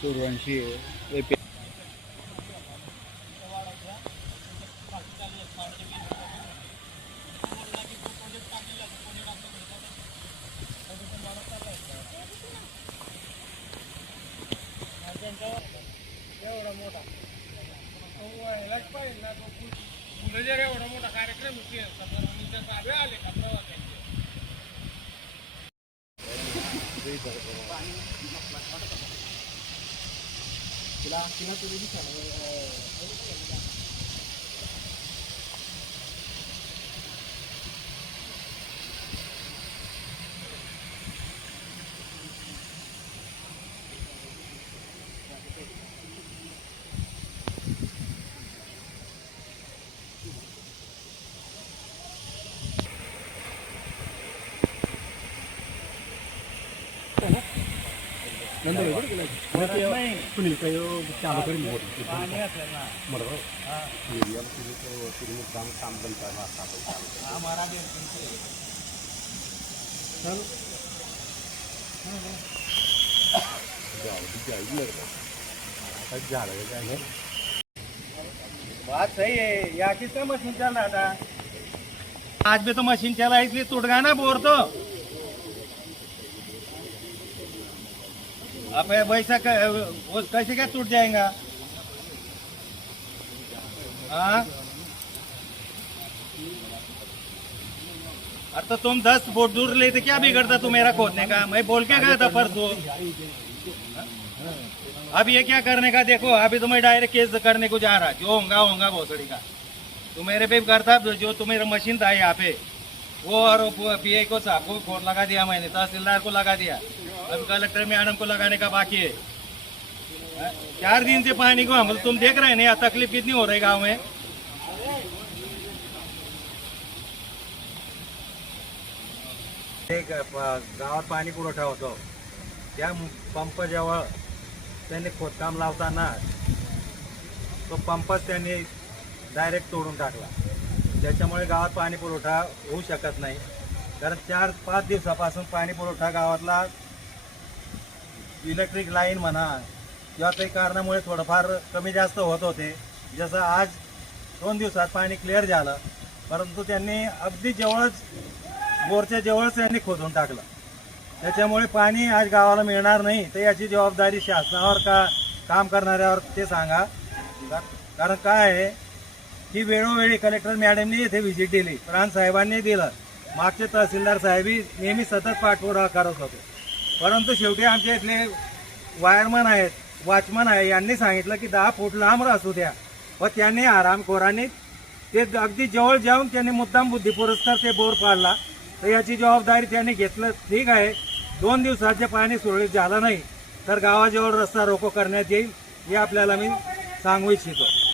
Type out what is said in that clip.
सूर्यवंशी एवढा मोठा व्हायलाच पाहिजे ना. पुढे जर एवढा मोठा कार्यक्रम साधे आले का प्रवासाचे सुनील चालू करेल काम बनता बात सही है। या किसका मशीन चल रहा था आज भी? तो मशीन चला इसलिए टूट गया ना बोर। तो अब वैसा वो कैसे क्या टूट जाएगा? हाँ अरे तो तुम 10 फुट दूर लेते क्या बिगड़ता तू मेरा खोदने का? मैं बोल के गया था परसों। अब ये क्या करने का? देखो अभी तो मैं डायरेक्ट केस करने को जा रहा, जो होगा भोसड़ी का। तू मेरे पे करता, जो तुम्हारा मशीन था यहाँ पे वो, और पीए को साहब को फोन लगा दिया मैंने, तहसीलदार को लगा दिया, अभी कलेक्टर मैडम को लगाने का बाकी है। 4 दिन से पानी को हम तुम देख रहे हैं ना, तकलीफ कितनी हो रही गाँव में। एक गावात पाणी पुरवठा होतो, त्या पंप जवळ त्यांनी खोदकाम लावताना तो पंपच त्यांनी डायरेक्ट तोडून टाकला। त्याच्यामुळे गावात पाणी पुरवठा होऊ शकत नाही। कारण 4-5 दिवसापासून पाणी पुरवठा गावातला इलेक्ट्रिक लाईन म्हणा किंवा काही कारणामुळे थोडंफार कमी जास्त होत होते। जसं आज 2 दिवसात पाणी क्लिअर झालं, परंतु त्यांनी अगदी जवळच बोरच्या जवळच त्यांनी खोदून टाकलं। त्याच्यामुळे पाणी आज गावाला मिळणार नाही। तर याची जबाबदारी शासनावर का काम करणाऱ्यावर ते सांगा। कारण काय आहे की वेळोवेळी कलेक्टर मॅडमनी इथे व्हिजिट दिली, प्राण साहेबांनी दिलं, मागचे तहसीलदार साहेबी नेहमी सतत पाठपुरावा करत होते। परंतु शेवटी आमच्या इथले वायरमन आहेत, वॉचमन आहे, यांनी सांगितलं की 10 फूट लांब असू द्या, व त्यांनी आरामखोरांनी ते अगदी जवळ जाऊन त्यांनी मुद्दाम बुद्धिपुरस्कार ते बोर पाडला। तर याची जबाबदारी त्यांनी घेतलं। ठीक आहे, 2 दिवसात जे पाणी सुरळीत झालं नाही तर गावाजवळ रस्ता रोको करण्यात येईल, हे आपल्याला मी सांगू इच्छितो।